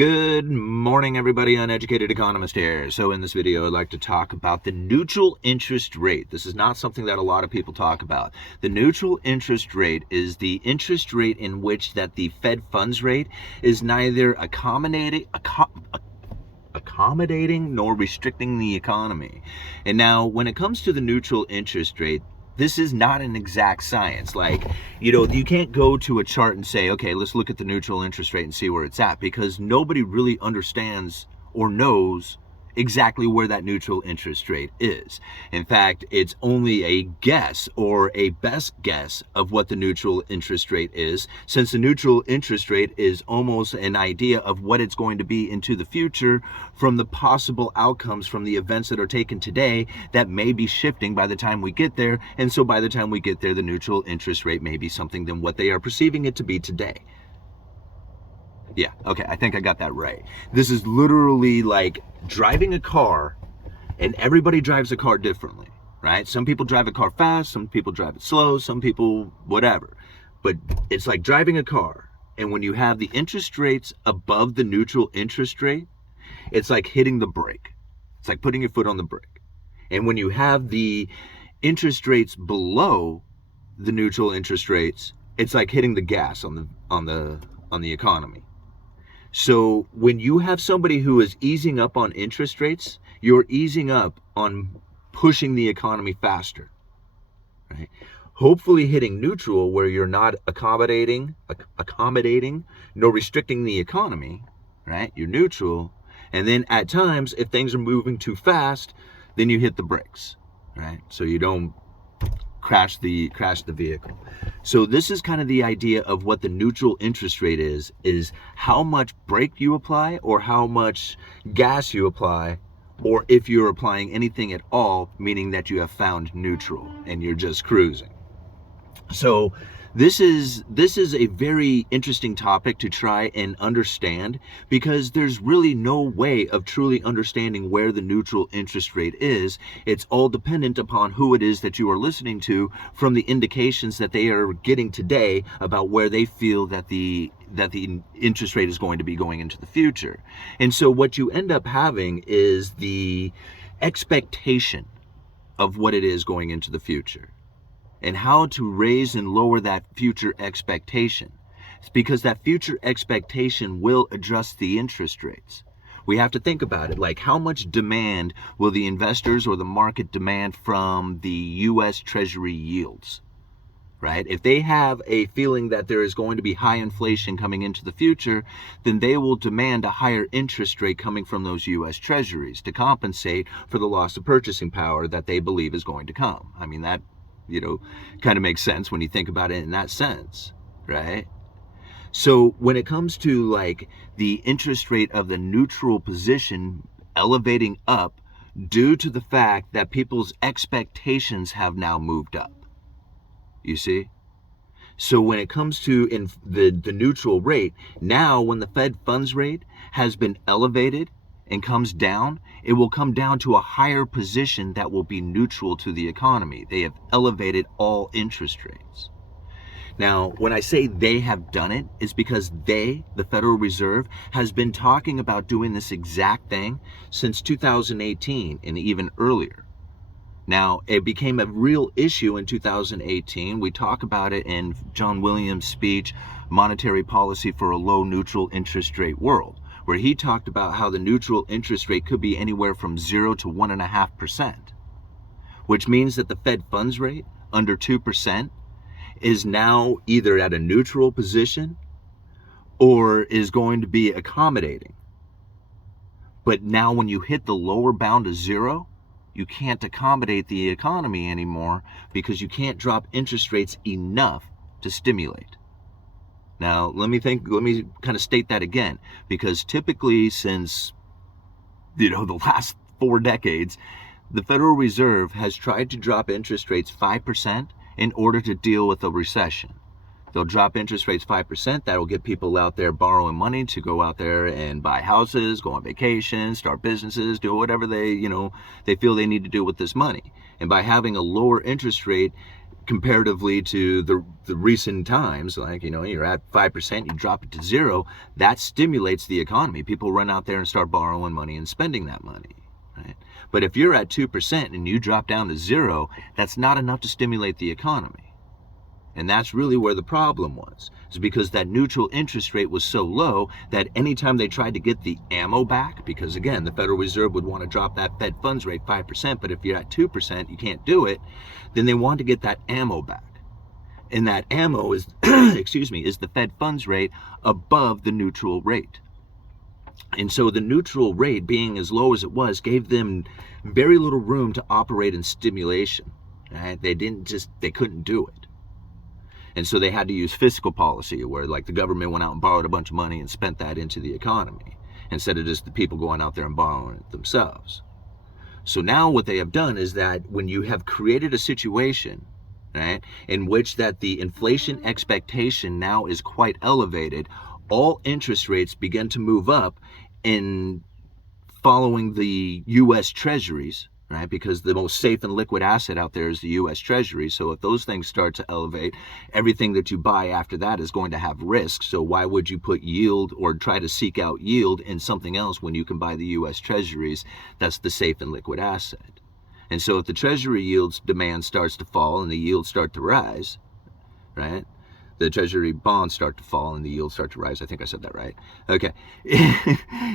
Good morning, everybody. Uneducated Economist here. So in this video, I'd like to talk about the neutral interest rate. This is not something that a lot of people talk about. The neutral interest rate is the interest rate in which that the Fed funds rate is neither accommodating nor restricting the economy. And now, when it comes to the neutral interest rate, this is not an exact science. You can't go to a chart and say, okay, let's look at the neutral interest rate and see where it's at, because nobody really understands or knows exactly where that neutral interest rate is. In fact, it's only a guess or a best guess of what the neutral interest rate is, since the neutral interest rate is almost an idea of what it's going to be into the future from the possible outcomes from the events that are taken today that may be shifting by the time we get there. And so by the time we get there, the neutral interest rate may be something than what they are perceiving it to be today. Yeah, okay, I think I got that right. This is literally like driving a car, and everybody drives a car differently, right? Some people drive a car fast, some people drive it slow, some people whatever. But it's like driving a car, and when you have the interest rates above the neutral interest rate, it's like hitting the brake. It's like putting your foot on the brake. And when you have the interest rates below the neutral interest rates, it's like hitting the gas on the economy. So when you have somebody who is easing up on interest rates, you're easing up on pushing the economy faster, right? Hopefully hitting neutral, where you're not accommodating nor restricting the economy, right? You're neutral. And then at times, if things are moving too fast, then you hit the brakes, right? So you don't crash the vehicle. So this is kind of the idea of what the neutral interest rate is how much brake you apply, or how much gas you apply, or if you're applying anything at all, meaning that you have found neutral and you're just cruising. So this is a very interesting topic to try and understand, because there's really no way of truly understanding where the neutral interest rate is. It's all dependent upon who it is that you are listening to, from the indications that they are getting today about where they feel that the interest rate is going to be going into the future. And so what you end up having is the expectation of what it is going into the future, and how to raise and lower that future expectation. It's because that future expectation will adjust the interest rates. We have to think about it, like how much demand will the investors or the market demand from the U.S. Treasury yields, right? If they have a feeling that there is going to be high inflation coming into the future, then they will demand a higher interest rate coming from those U.S. Treasuries to compensate for the loss of purchasing power that they believe is going to come. I mean, that kind of makes sense when you think about it in that sense, right? So when it comes to like the interest rate of the neutral position elevating up due to the fact that people's expectations have now moved up, you see? So when it comes to the neutral rate, now when the Fed funds rate has been elevated and comes down, it will come down to a higher position that will be neutral to the economy. They have elevated all interest rates. Now, when I say they have done it, it's because the Federal Reserve, has been talking about doing this exact thing since 2018 and even earlier. Now, it became a real issue in 2018. We talk about it in John Williams' speech, Monetary Policy for a Low Neutral Interest Rate World, where he talked about how the neutral interest rate could be anywhere from 0 to 1.5%, which means that the Fed funds rate under 2% is now either at a neutral position or is going to be accommodating. But now when you hit the lower bound of 0, you can't accommodate the economy anymore, because you can't drop interest rates enough to stimulate. Now, let me kind of state that again, because typically since, the last 4 decades, the Federal Reserve has tried to drop interest rates 5% in order to deal with a recession. They'll drop interest rates 5%. That'll get people out there borrowing money to go out there and buy houses, go on vacation, start businesses, do whatever they feel they need to do with this money. And by having a lower interest rate, comparatively to the recent times, like, you're at 5%, you drop it to 0, that stimulates the economy. People run out there and start borrowing money and spending that money, right? But if you're at 2% and you drop down to 0, that's not enough to stimulate the economy. And that's really where the problem was. It's because that neutral interest rate was so low that anytime they tried to get the ammo back, because again, the Federal Reserve would want to drop that Fed funds rate 5%, but if you're at 2%, you can't do it, then they want to get that ammo back. And that ammo is, is the Fed funds rate above the neutral rate. And so the neutral rate being as low as it was gave them very little room to operate in stimulation. Right? They couldn't do it. And so they had to use fiscal policy, where like the government went out and borrowed a bunch of money and spent that into the economy, instead of just the people going out there and borrowing it themselves. So now what they have done is that when you have created a situation, right, in which that the inflation expectation now is quite elevated, all interest rates begin to move up in following the U.S. Treasuries, right? Because the most safe and liquid asset out there is the U.S. Treasury. So if those things start to elevate, everything that you buy after that is going to have risk. So why would you put yield or try to seek out yield in something else when you can buy the U.S. Treasuries? That's the safe and liquid asset. And so if the Treasury yields demand starts to fall and the yields start to rise, right? The Treasury bonds start to fall and the yields start to rise. I think I said that right. Okay.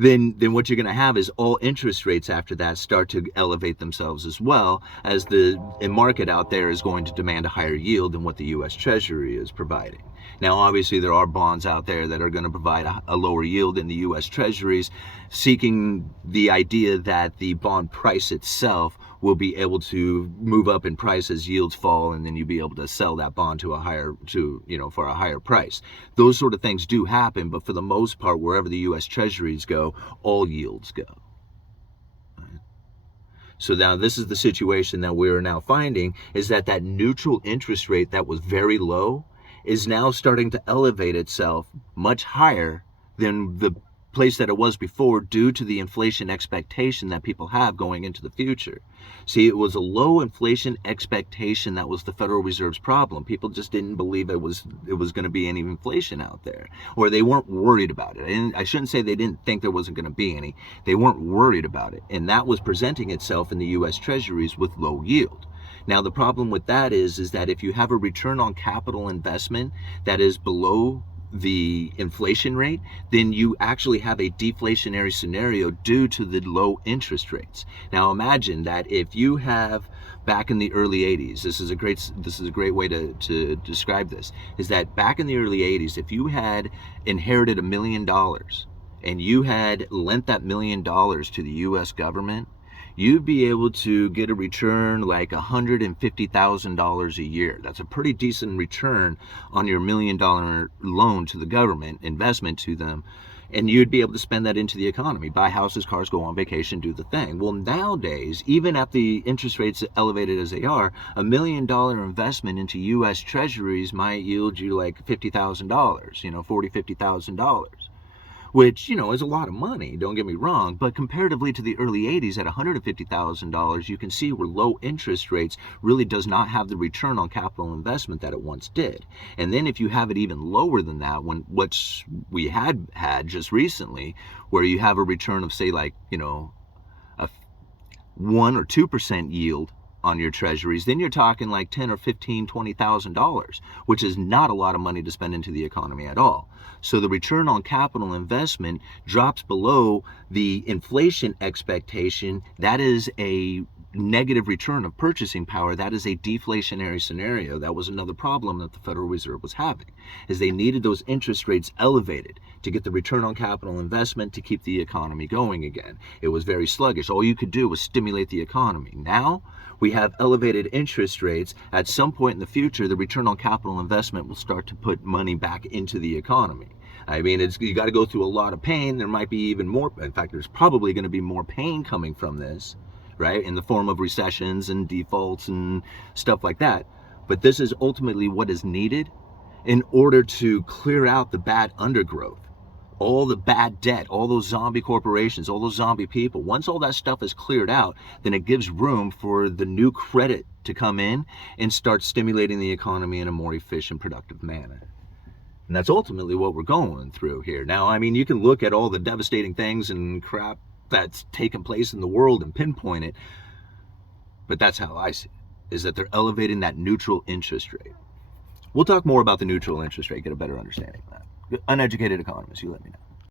then what you're going to have is all interest rates after that start to elevate themselves, as well as the market out there is going to demand a higher yield than what the U.S. Treasury is providing. Now, obviously, there are bonds out there that are going to provide a lower yield than the U.S. Treasuries, seeking the idea that the bond price itself will be able to move up in price as yields fall, and then you'll be able to sell that bond for a higher price. Those sort of things do happen, but for the most part, wherever the U.S. Treasuries go, all yields go. Right? So now this is the situation that we're now finding, is that neutral interest rate that was very low is now starting to elevate itself much higher than the place that it was before, due to the inflation expectation that people have going into the future. See, it was a low inflation expectation that was the Federal Reserve's problem. People just didn't believe it was going to be any inflation out there, or they weren't worried about it. And I shouldn't say they didn't think there wasn't going to be any. They weren't worried about it, and that was presenting itself in the U.S. Treasuries with low yield. Now, the problem with that is that if you have a return on capital investment that is below the inflation rate, then you actually have a deflationary scenario due to the low interest rates. Now, imagine that if you have, back in the early 80s, this is a great way to describe this, is that back in the early 80s, if you had inherited $1 million and you had lent that $1 million to the U.S. government, you'd be able to get a return like $150,000 a year. That's a pretty decent return on your $1 million loan to the government, investment to them, and you'd be able to spend that into the economy, buy houses, cars, go on vacation, do the thing. Well, nowadays, even at the interest rates elevated as they are, $1 million investment into U.S. Treasuries might yield you like $50,000, $50,000. Which, is a lot of money, don't get me wrong, but comparatively to the early 80s at $150,000, you can see where low interest rates really does not have the return on capital investment that it once did. And then if you have it even lower than that, which we had just recently, where you have a return of, say, like, a 1 or 2% yield on your treasuries, then you're talking like $10,000 or $15,000, $20,000, which is not a lot of money to spend into the economy at all. So the return on capital investment drops below the inflation expectation. That is a negative return of purchasing power. That is a deflationary scenario. That was another problem that the Federal Reserve was having, is they needed those interest rates elevated to get the return on capital investment to keep the economy going again. It was very sluggish. All you could do was stimulate the economy. Now we have elevated interest rates. At some point in the future, the return on capital investment will start to put money back into the economy. I mean, you got to go through a lot of pain. There might be even more. In fact, there's probably going to be more pain coming from this, right, in the form of recessions and defaults and stuff like that. But this is ultimately what is needed in order to clear out the bad undergrowth all the bad debt, all those zombie corporations, all those zombie people, once all that stuff is cleared out, then it gives room for the new credit to come in and start stimulating the economy in a more efficient, productive manner. And that's ultimately what we're going through here. Now, I mean, you can look at all the devastating things and crap that's taken place in the world and pinpoint it, but that's how I see it, is that they're elevating that neutral interest rate. We'll talk more about the neutral interest rate, get a better understanding of that. Uneducated economist, you let me know.